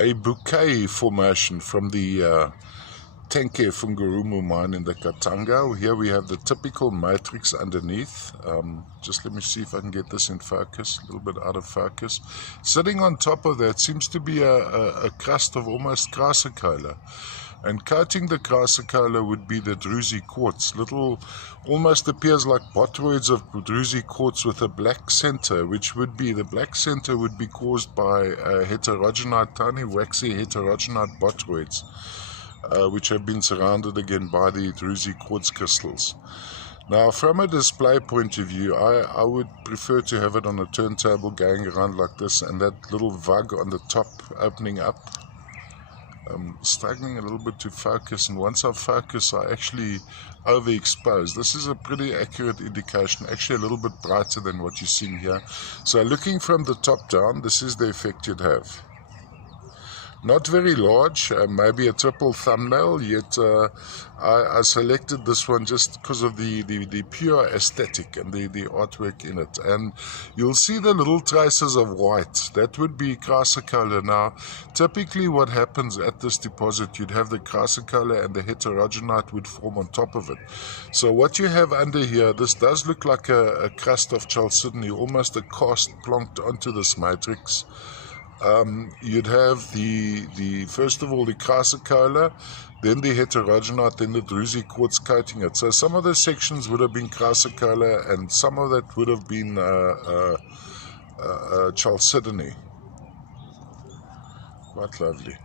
a bouquet formation from the Tenke Fungurumu mine in the Katanga. Here we have the typical matrix underneath. Just let me see if I can get this in focus, a little bit out of focus. Sitting on top of that seems to be a crust of almost crassicola. And coating the crassicola would be the druzy quartz. Little, almost appears like botroids of druzy quartz with a black center, which would be, the black center would be caused by heterogenite, tiny waxy heterogenite botroids. Which have been surrounded again by the druzy quartz crystals. Now, from a display point of view, I would prefer to have it on a turntable going around like this, and that little vug on the top opening up. Struggling a little bit to focus, and once I focus I actually overexpose. This is a pretty accurate indication, actually a little bit brighter than what you're seeing here. So looking from the top down, this is the effect you'd have. Not very large, maybe a triple thumbnail, yet I selected this one just because of the pure aesthetic and the artwork in it. And you'll see the little traces of white. That would be crassicola. Now, typically what happens at this deposit, you'd have the crassicola and the heterogenite would form on top of it. So what you have under here, this does look like a crust of chalcedony, almost a cast plonked onto this matrix. You'd have the first of all the crassicola, then the heterogenite, then the druzy quartz coating it. So some of the sections would have been crassicola and some of that would have been chalcedony. Quite lovely.